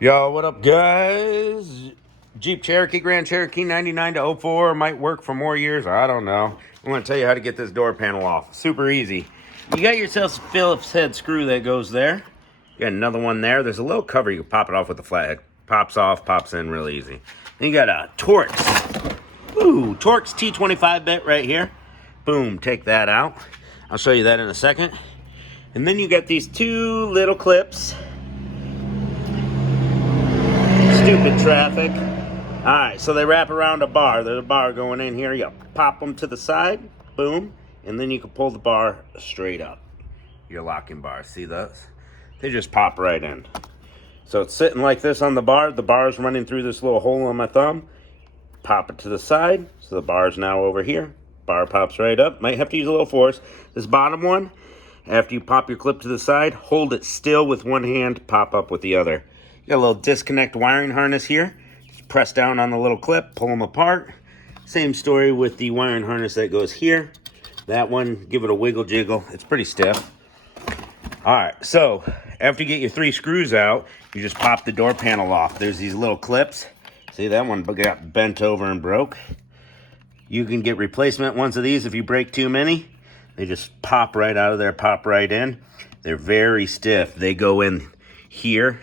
Yo, what up, guys? Jeep Cherokee, Grand Cherokee 99 to 04 might work for more years. I don't know. I'm going to tell you how to get this door panel off. Super easy. You got yourself a Phillips head screw that goes there. You got another one there. There's a little cover. You can pop it off with the flathead. Pops off, pops in real easy. Then you got a Torx. Ooh, Torx T25 bit right here. Boom, take that out. I'll show you that in a second. And then you got these two little clips. Stupid traffic. Alright, so they wrap around a bar. There's a bar going in here. You pop them to the side. Boom. And then you can pull the bar straight up. Your locking bar. See those? They just pop right in. So it's sitting like this on the bar. The bar's running through this little hole on my thumb. Pop it to the side. So the bar's now over here. Bar pops right up. Might have to use a little force. This bottom one, after you pop your clip to the side, hold it still with one hand. Pop up with the other. Got a little disconnect wiring harness here. Just press down on the little clip, pull them apart. Same story with the wiring harness that goes here. That one, give it a wiggle jiggle. It's pretty stiff. All right, so after you get your 3 screws out, you just pop the door panel off. There's these little clips. See, that one got bent over and broke. You can get replacement ones of these if you break too many. They just pop right out of there, pop right in. They're very stiff. They go in here.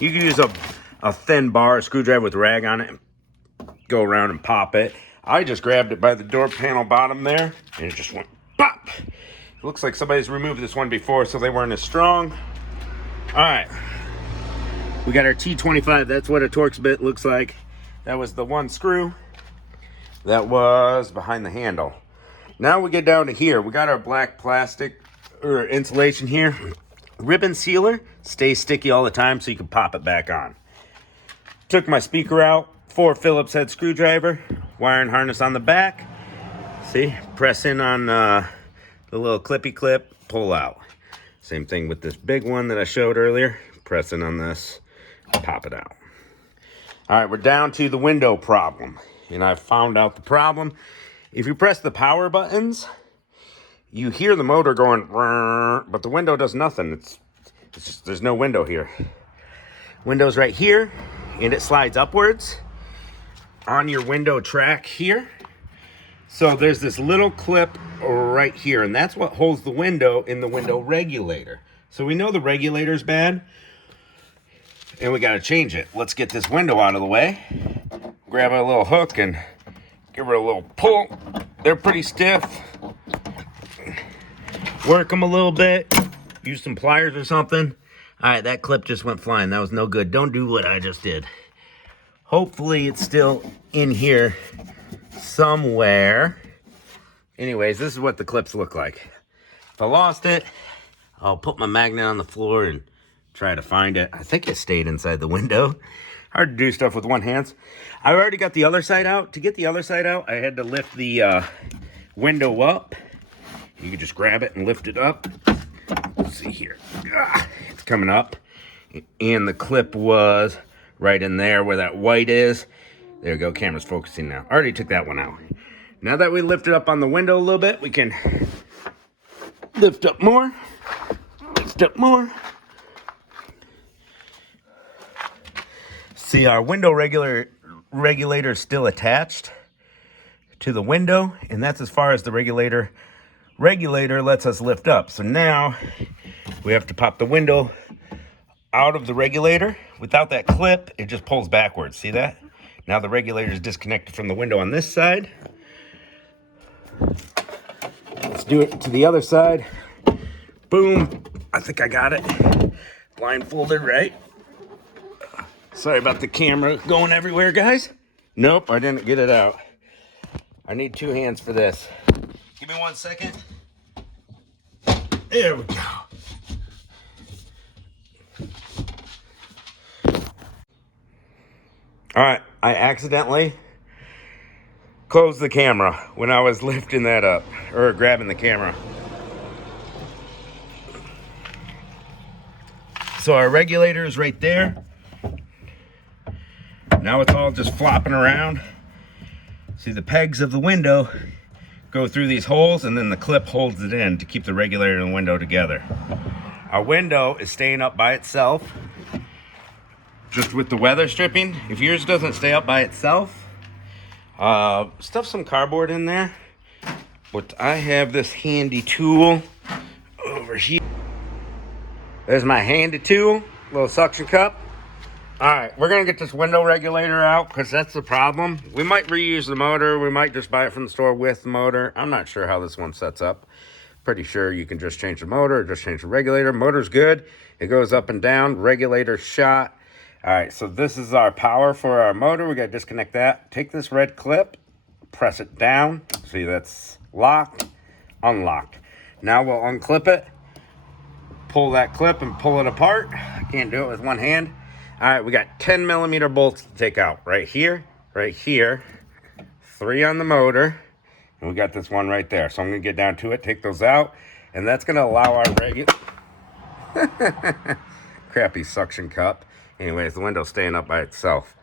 You can use a thin bar, a screwdriver with rag on it, go around and pop it. I just grabbed it by the door panel bottom there, and it just went pop. It looks like somebody's removed this one before, so they weren't as strong. All right, we got our T25. That's what a Torx bit looks like. That was the one screw that was behind the handle. Now we get down to here. We got our black plastic or insulation here. Ribbon sealer stays sticky all the time, so you can pop it back on. Took my speaker out, 4 Phillips head screwdriver, wiring harness on the back. See, press in on the little clippy clip, pull out. Same thing with this big one that I showed earlier. Press in on this, pop it out. All right, we're down to the window problem, and I found out the problem. If you press the power buttons, you hear the motor going, but the window does nothing. It's just, there's no window here. Window's right here, and it slides upwards on your window track here. So there's this little clip right here, and that's what holds the window in the window regulator. So we know the regulator's bad, and we gotta change it. Let's get this window out of the way. Grab a little hook and give her a little pull. They're pretty stiff. Work them a little bit. Use some pliers or something. All right, that clip just went flying. That was no good. Don't do what I just did. Hopefully it's still in here somewhere. Anyways, this is what the clips look like. If I lost it, I'll put my magnet on the floor and try to find it. I think it stayed inside the window. Hard to do stuff with one hand. I already got the other side out. To get the other side out, I had to lift the window up. You can just grab it and lift it up. Let's see here. It's coming up. And the clip was right in there where that white is. There we go. Camera's focusing now. I already took that one out. Now that we lifted up on the window a little bit, we can lift up more. Lift up more. See, our window regulator is still attached to the window, and that's as far as the regulator lets us lift up. So now we have to pop the window out of the regulator. Without that clip, it just pulls backwards. See that? Now the regulator is disconnected from the window on this side. Let's do it to the other side. Boom. I think I got it. Blindfolded, right? Sorry about the camera going everywhere, guys. Nope, I didn't get it out. I need 2 hands for this. Give me 1 second. There we go. All right, I accidentally closed the camera when I was lifting that up, or grabbing the camera. So our regulator is right there. Now it's all just flopping around. See, the pegs of the window go through these holes, and then the clip holds it in to keep the regulator and the window together. Our window is staying up by itself. just with the weather stripping, if yours doesn't stay up by itself, stuff some cardboard in there. But I have this handy tool over here. There's my handy tool, little suction cup. All right, we're gonna get this window regulator out because that's the problem. We might reuse the motor. We might just buy it from the store with the motor. I'm not sure how this one sets up. Pretty sure you can just change the motor or just change the regulator. Motor's good. It goes up and down. Regulator shot. All right, so this is our power for our motor. We got to disconnect that. Take this red clip, press it down. See, that's locked, unlocked. Now we'll unclip it, pull that clip and pull it apart. I can't do it with one hand. All right, we got 10 millimeter bolts to take out. Right here, 3 on the motor, and we got this one right there. So I'm gonna get down to it, take those out, and that's gonna allow our regular crappy suction cup. Anyways, the window's staying up by itself.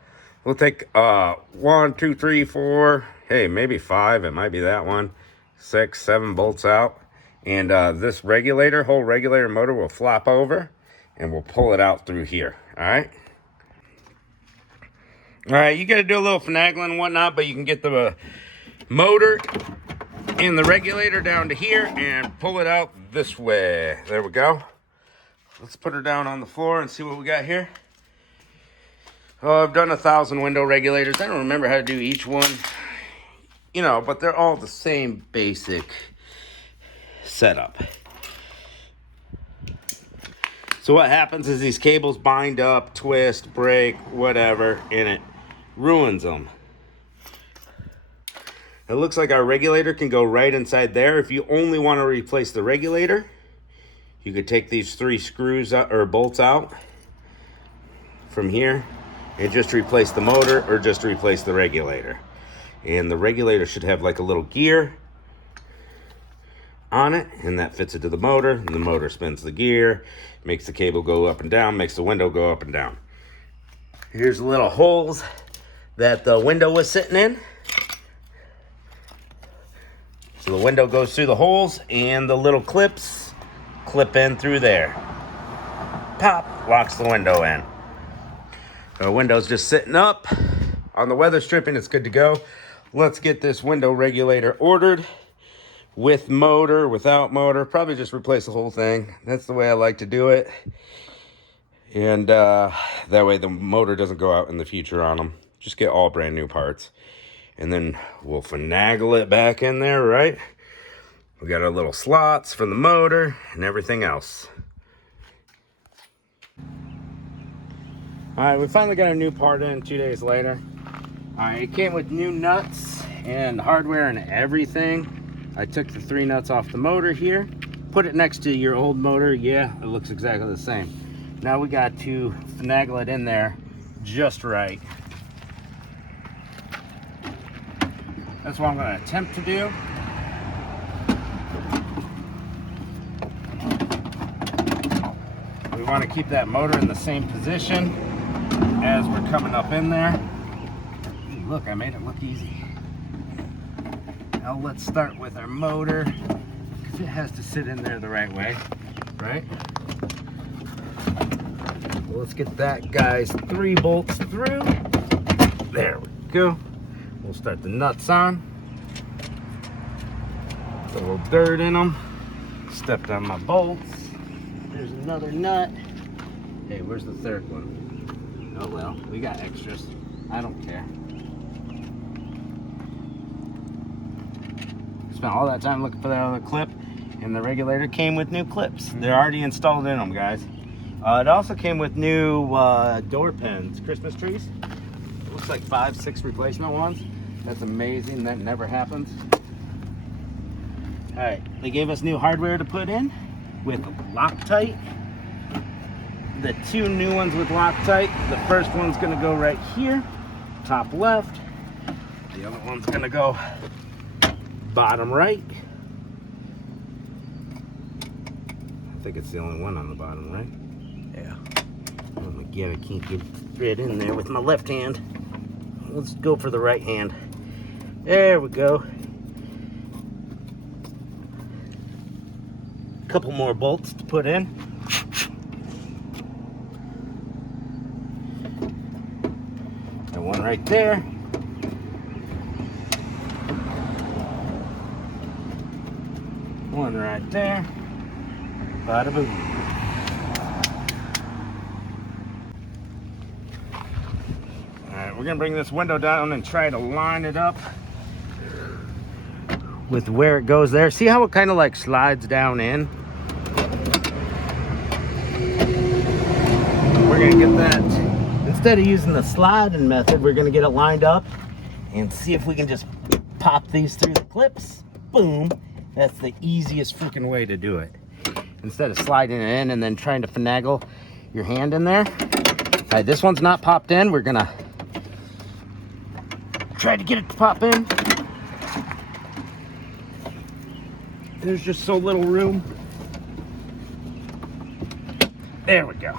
We'll take 1, 2, 3, 4, hey, maybe 5, it might be that one, 6, 7 bolts out. And this regulator, whole regulator motor will flop over and we'll pull it out through here, all right? All right, you gotta do a little finagling and whatnot, but you can get the motor and the regulator down to here and pull it out this way. There we go. Let's put her down on the floor and see what we got here. Oh, I've done 1,000 window regulators. I don't remember how to do each one, you know, but they're all the same basic setup. So what happens is these cables bind up, twist, break, whatever, and it ruins them. It looks like our regulator can go right inside there. If you only want to replace the regulator, you could take these 3 screws out, or bolts out from here and just replace the motor or just replace the regulator. And the regulator should have like a little gear on it, and that fits into the motor, and the motor spins the gear, makes the cable go up and down, makes the window go up and down. Here's the little holes that the window was sitting in. So the window goes through the holes and the little clips clip in through there. Pop, locks the window in. The window's just sitting up. On the weather stripping, it's good to go. Let's get this window regulator ordered. With motor, without motor, probably just replace the whole thing. That's the way I like to do it. And that way the motor doesn't go out in the future on them. Just get all brand new parts. And then we'll finagle it back in there, right? We got our little slots for the motor and everything else. All right, we finally got a new part in 2 days later. All right, it came with new nuts and hardware and everything. I took the 3 nuts off the motor here, put it next to your old motor. Yeah, it looks exactly the same. Now we got to finagle it in there just right. That's what I'm going to attempt to do. We want to keep that motor in the same position as we're coming up in there. Ooh, look, I made it look easy. Now let's start with our motor, because it has to sit in there the right way, right? Well, let's get that guy's 3 bolts through. There we go. We'll start the nuts on. A little dirt in them. Stepped on my bolts. There's another nut. Hey, where's the 3rd one? Oh well, we got extras. I don't care. Spent all that time looking for that other clip, and the regulator came with new clips. They're already installed in them, guys. It also came with new door pins, Christmas trees. It looks like 5, 6 replacement ones. That's amazing. That never happens. All right, they gave us new hardware to put in with Loctite. The 2 new ones with Loctite. The first one's gonna go right here, top left. The other one's gonna go bottom right. I think it's the only one on the bottom, right? Yeah. Oh my god, I can't get thread in there with my left hand. Let's go for the right hand. There we go. Couple more bolts to put in. And one right there. One right there. Bada boom. Alright, we're gonna bring this window down and try to line it up with where it goes there. See how it kind of like slides down in? We're gonna get that, instead of using the sliding method, we're gonna get it lined up and see if we can just pop these through the clips. Boom. That's the easiest freaking way to do it. Instead of sliding it in and then trying to finagle your hand in there. All right, this one's not popped in. We're gonna try to get it to pop in. There's just so little room. There we go.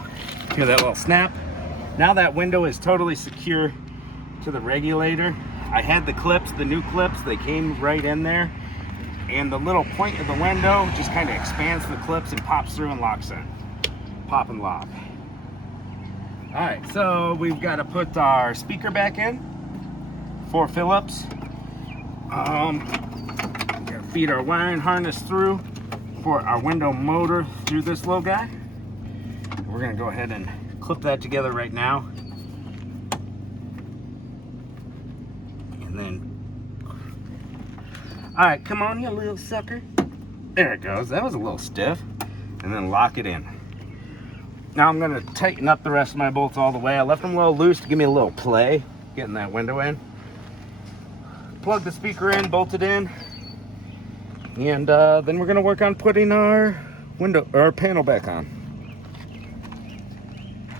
Hear that little snap? Now that window is totally secure to the regulator. I had the clips, the new clips, they came right in there. And the little point of the window just kind of expands the clips and pops through and locks in. Pop and lock. All right, so we've got to put our speaker back in. 4 Phillips. Gotta feed our wiring harness through for our window motor through this little guy. We're gonna go ahead and clip that together right now. And then, all right, come on, you little sucker. There it goes. That was a little stiff. And then lock it in. Now I'm gonna tighten up the rest of my bolts all the way. I left them a little loose to give me a little play, getting that window in. Plug the speaker in, bolt it in. And then we're gonna work on putting our window, or our panel back on.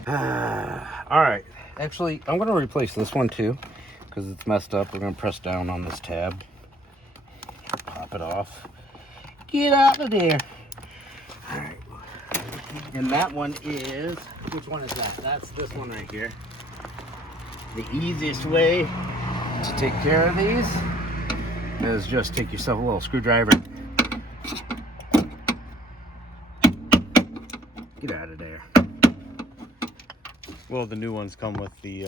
All right, actually, I'm gonna replace this one too, because it's messed up. We're gonna press down on this tab. Pop it off. Get out of there. All right. And that one is, which one is that? That's this one right here. The easiest way to take care of these is just take yourself a little screwdriver. Get out of there. Well, the new ones come with the,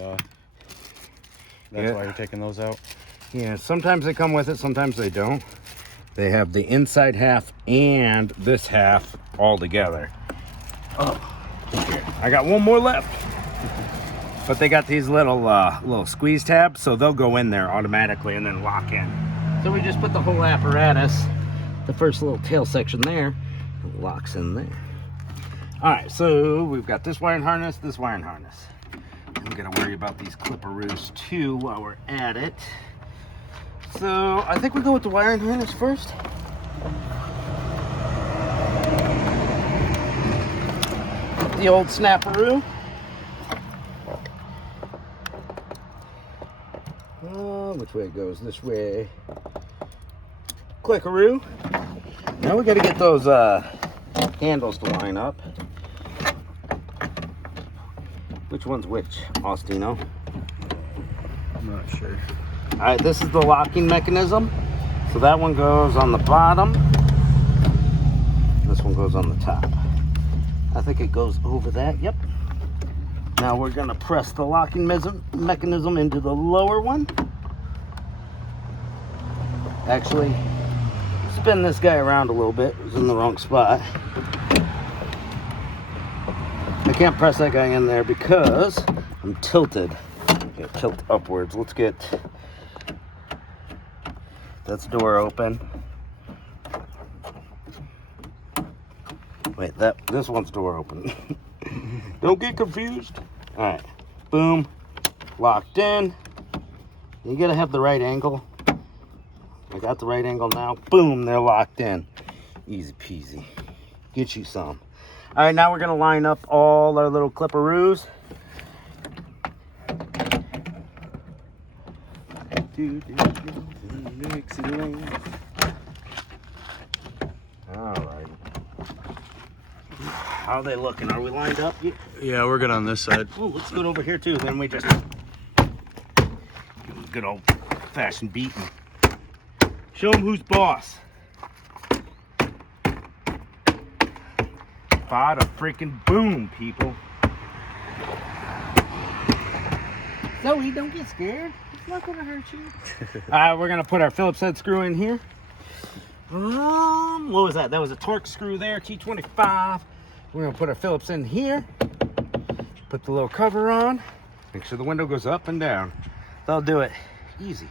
that's why you're taking those out? Yeah, sometimes they come with it, sometimes they don't. They have the inside half and this half all together. Oh, here. I got one more left. But they got these little squeeze tabs, so they'll go in there automatically and then lock in. So we just put the whole apparatus, the first little tail section there, locks in there. All right, so we've got this wiring harness, this wiring harness. I'm gonna worry about these clipperoos too while we're at it. So I think we go with the wiring harness first. The old snapperoo. Which way it goes? This way. Clickaroo. Now we got to get those handles to line up. Which one's which, Austino? I'm not sure. All right, this is the locking mechanism. So that one goes on the bottom. This one goes on the top. I think it goes over that. Yep. Now we're going to press the locking mechanism into the lower one. Actually, spin this guy around a little bit. It was in the wrong spot. I can't press that guy in there because I'm tilted. Tilt upwards. Let's get that's door open. Wait, this one's door open. Don't get confused. All right, boom, locked in. You gotta have the right angle. I got the right angle now. Boom, they're locked in. Easy peasy. Get you some. All right, now we're gonna line up all our little clipperoos. All right. How are they looking? Are we lined up? Yeah, we're good on this side. Oh, let's go over here too. Then we just give them a good old fashioned beating. Show them who's boss. Bada freaking boom, people. Zoe, don't get scared. It's not gonna hurt you. Alright, we're gonna put our Phillips head screw in here. What was that? That was a torque screw there, T25. We're gonna put our Phillips in here. Put the little cover on. Make sure the window goes up and down. That'll do it. Easy.